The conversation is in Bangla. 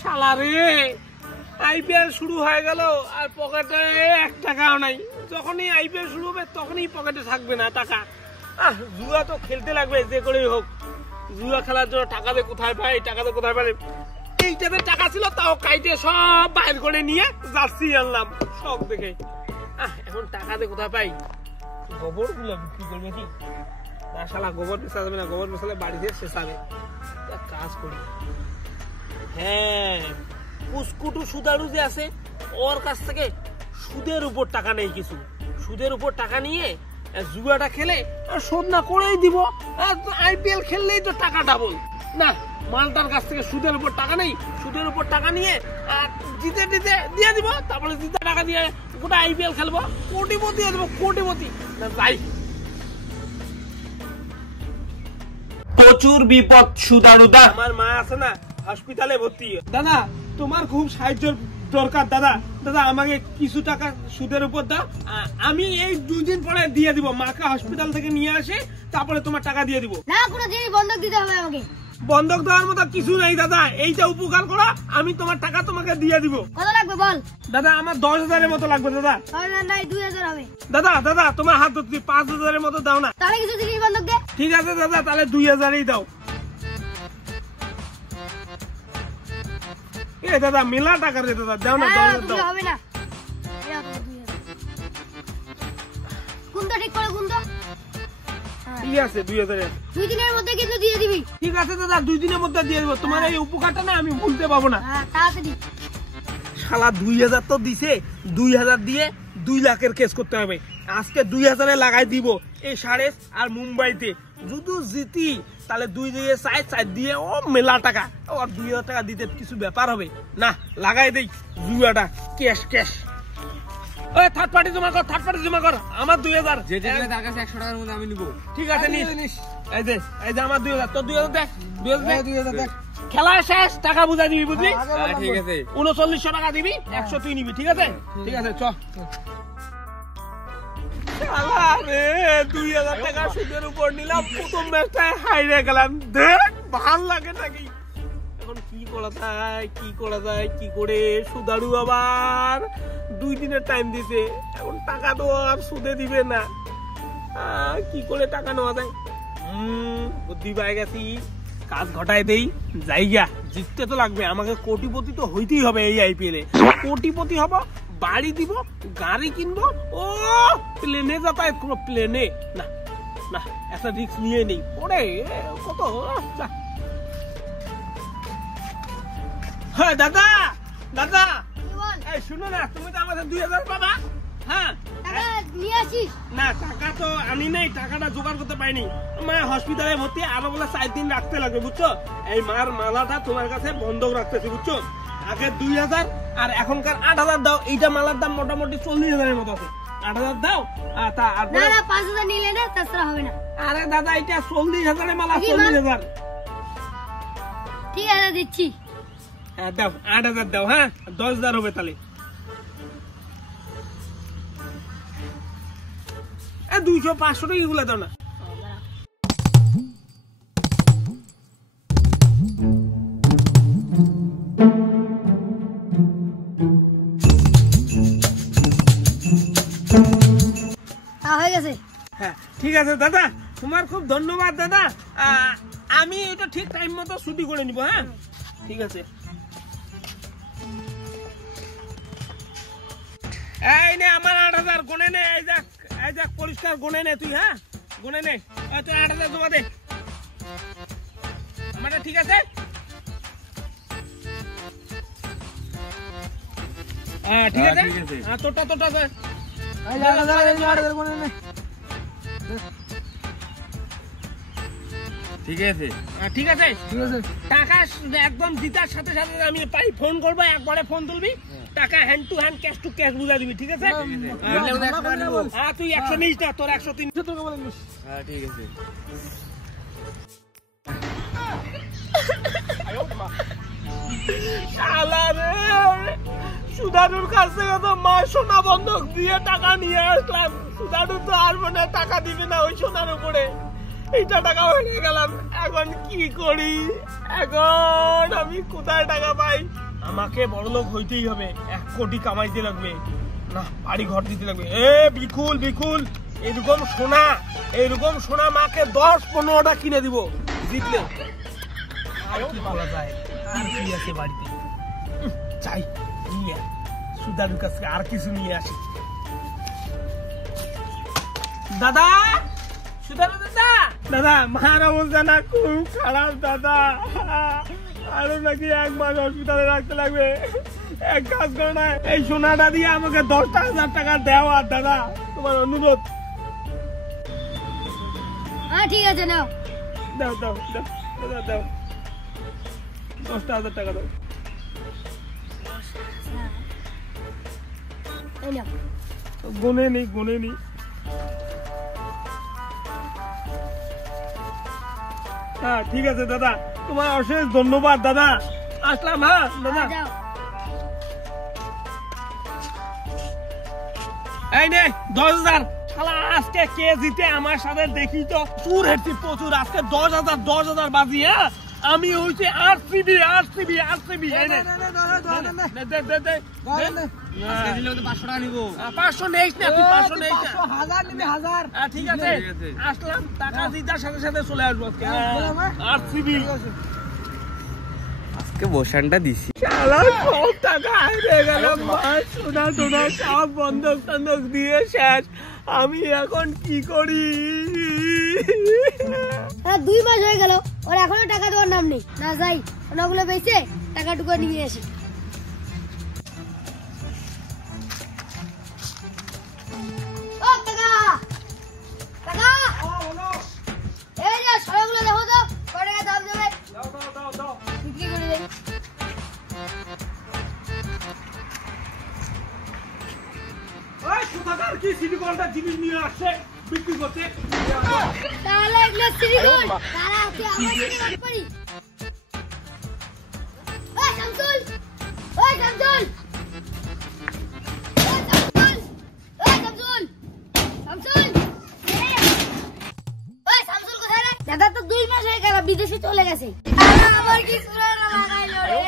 শালা রে, আইপিএল শুরু হয়ে গেল আর পকেটে 1 টাকাও নাই। যখনই আইপিএল শুরু হবে তখনই পকেটে থাকবে না টাকা। জুয়া তো খেলতে লাগবে যে করেই হোক। জুয়া খেলার জন্য টাকা দিয়ে কোথায় পাই, টাকা দিয়ে কোথায় পাই। এইটাতে টাকা ছিল তাও কাইটে সব বাইর করে নিয়ে জার্সি আনলাম শখ দেখে। এখন টাকা দিয়ে কোথায় পাই? গোবর গুলো বিক্রি করবে কি না? শালা গোবর বেচা যাবে না, গোবর বেচালে বাড়িতে শেষাবে। কাজ করি, হ্যাঁ পুস্কুটু সুদারু যে আছে ওর কাছ থেকে সুদের উপর টাকা নেই কিছু, সুদের উপর টাকা নিয়ে জুয়াটা খেলে শোধ না করেই দিব। আইপিএল খেললেই তো টাকা ডাবল। না, মালটার কাছ থেকে সুদের উপর টাকা নেই, সুদের উপর টাকা নিয়ে জিতে জিতে দিয়ে দিব, তারপরে জিতে টাকা দিয়ে গোটা আইপিএল খেলবো, কোটিপতি হয়ে যাবো, কোটিপতি। না যাই, প্রচুর বিপদ সুদারুদা। আমার মা আছে না হসপিটালে ভর্তি। দাদা তোমার খুব সাহায্য দরকার দাদা, দাদা আমাকে কিছু টাকা সুদের উপর দাও, আমি এই 2 দিন পরে দিয়ে দিব। মাকে হসপিটাল থেকে নিয়ে আসে তারপরে তোমার টাকা দিয়ে দিব। না, কোনো জিনিস বন্ধক দিতে হবে আমাকে। বন্ধক দেওয়ার মতো কিছু নাই দাদা, এইটা উপকার করা, আমি তোমার টাকা তোমাকে দিয়ে দিব। কত লাগবে বল? দাদা আমার 10,000-এর মতো লাগবে দাদা। 2,000 হবে। দাদা দাদা তোমার হাত ধরছি, 5,000-এর মতো দাও না। তাহলে কিছু জিনিস বন্ধক দে। ঠিক আছে দাদা, তাহলে 2,000-ই দাও। এ দাদা মেলা টাকা রে দাদা, দাও না, 10,000 দাও। হবে না, কোনটা ঠিক করে, কোনটা ঠিক আছে 2,000। 2 দিনের মধ্যে কিন্তু দিয়ে দিবি। ঠিক আছে দাদা, 2 দিনের মধ্যে দিয়ে দেবো। তোমার এই উপকারটা না আমি ভুলতে পারবো না। তাড়াতাড়ি। শালা 2,000 তো দিছে, 2,000 দিয়ে 2 লাখের কেস করতে হবে। আজকে 2,000-এ লাগাই দিব এই সারেস আর মুম্বাইতে। যদি জিতি তাহলে 2 দিয়ে 4 দিয়ে ও মেলা টাকা, আর 2,000 টাকা দিতে কিছু ব্যাপার হবে না। লাগাই দেই জুয়াটা, ক্যাশ ক্যাশ। ওই থার্ড পার্টি জমা কর, থার্ড পার্টি জমা কর। আমার 2,000 যেটা তার কাছে 100 টাকার মধ্যে আমি নিব। ঠিক আছে নিস। এই যে আমার 2,000, তোর 2,000 দেখ, 2,000 দেখ। খেলা শেষ, টাকা বুঝা দিবি, বুঝলি? ঠিক আছে, 3900 টাকা দিবি, 100 তুই নিবি। ঠিক আছে, ঠিক আছে, চল। 2,000 টাকা সুদের উপর নিলাম, প্রথম ম্যাচটায় হাইরে গেলাম। দেখ ভাল লাগে নাকি? এখন কি করা যায়, কি করা যায়, কি করে? সুদারু আবার 2 দিনের টাইম দিছে, এখন টাকা তো আর সুদে দিবে না। কি করে টাকা নেওয়া যায়? বুদ্ধি পাই গেছি, কাজ ঘটায় দেই। জায়গা জিততে তো লাগবে, আমাকে কোটিপতি তো হইতেই হবে। এই আইপিএলে কোটিপতি হব, বাড়ি দিব, গাড়ি কিনবো, ও প্লেনে যাতায়াত করবো। প্লেনে না না, একটা রিস্ক নিয়ে নেই, ওরে কত। হ্যাঁ দাদা, দাদা এই শুনো না, তুমি তো আমাদের 2,000 পাবা। হ্যাঁ নিয়ে আসিস না, টাকা তো আনি নাই, টাকাটা জোগাড় করতে পারিনি। মা হসপিটালে ভর্তি, আরো বলে 4 দিন রাখতে লাগবে, বুঝছো? এই মার মালাটা তোমার কাছে বন্ধক রাখতেছি, বুঝছো? আগে 2,000 আর এখনকার 8,000 দাও। এইটা মালার দাম মোটামুটি 40,000-এর মতো আছে। 8,000 দাও। না 5,000 নিলে না, তাছাড়া হবে না। আরে দাদা এটা 40,000-এর মালা, 40,000। ঠিক আছে দিচ্ছি। হ্যাঁ দাও, 8,000 দাও। হ্যাঁ 10,000 হবে তাহলে। 200-500 টাকা এগুলো দাও না। হয়ে গেছে। হ্যাঁ ঠিক আছে দাদা, তোমার খুব ধন্যবাদ দাদা। আমি এটা ঠিক টাইম মতো ছুটি করে নিব। হ্যাঁ ঠিক আছে। এই নে আমার 8,000 গুনে নে। এই দেখ পরিষ্কার গুনে নে তুই। হ্যাঁ গুনে নে, তুই 8,000 জমা দে আমারটা। ঠিক আছে, হ্যাঁ ঠিক আছে। হ্যাঁ তোটা ঠিক আছে, ঠিক আছে। টাকা একদম জিতার সাথে সাথে আমি ফোন করবো, একবারে ফোন তুলবি, টাকা hand to hand, cash to cash বুঝা দিবি। ঠিক আছে, তুই 100 নিস না, তোর 103 টাকা বলে নিস। ঠিক আছে। সুদারুর কাছ থেকে তো মা সোনা বন্ধক দিয়ে টাকা নিয়ে আসলাম। সুদারু তো আর মানে টাকা দিবে না ওই সোনার উপরে। এইটা টাকা হয়ে গেলাম। এখন কি করি? এখন আমি কোথায় টাকা পাই? আমাকে বড়লোক হইতেই হবে, 1 কোটি কামাইতে লাগবে, না বাড়ি ঘর দিতে লাগবে। বিকুল বিকুল, এরকম সোনা মাকে 10-15টা কিনে দিব জিতলে। আর কি বলা যায়, আর কি আছে বাড়িতে? চাই নিয়ে সুদারুর কাছে আর কিছু নিয়ে আসি। দাদা, সুদারু দাদা, দাদা মার অবস্থা না খুব খারাপ দাদা, আরো নাকি 1 মাস হসপিটালে রাখতে লাগবে। এক কাজ করো না, এই সোনাটা দিয়ে আমাকে 10,000 টাকা দেওয়া দাদা, তোমার অনুরোধ। হ্যাঁ ঠিক আছে, নাও। দাও দাও দাও দাদা, দাও 10,000 টাকা দাও। এই নাও। গুনে নি হ্যাঁ ঠিক আছে দাদা, তোমার অশেষ ধন্যবাদ দাদা, আসলাম। হ্যাঁ দাদা, যাও। এই নে 10,000। শালা আজকে কে জিতে আমার সাথে দেখি তো, চুর হেঁটছি প্রচুর। আজকে 10,000 বাজি। হ্যাঁ আমি হইছে আরসিবি। এই নে দে দে দে। আজকে দিলে তো 500 টাকা নিবো। 500 নেই না, তুই 500 নেই না। 1000 নিবি, 1000। ঠিক আছে, আসলাম, টাকা দিদার সাথে সাথে চলে আসবো। আরসিবি আজকে বসানটা দিছি। শালা সব টাকা হারিয়ে গেল, সোনা টোনা সব বন্ধক দিয়ে শেষ। আমি এখন কি করি? 2 মাস হয়ে গেল, ওর এখনো টাকা দেওয়ার নাম নেই। না যাই, সোনাগুলো বেচে টাকাটুকু নিয়ে আসি। ও টাকা, এই যে সোনাগুলো দেখো তো, কত টাকা দাম দেবে? দাও। বিক্রি করে দেই। ওই কোথাকার কি সিলিকনটা জিনিস নিয়ে আসছে বিক্রি করতে? তাহলে এগুলো সিলিকন, তারা তুই আমার সাথে করতে পারি? ওই শামসুল, কোথায় রে? দাদা তো 2 মাস হয়ে গেল বিদেশে চলে গেছে। আমার কি সুরা লাগাইলো রে।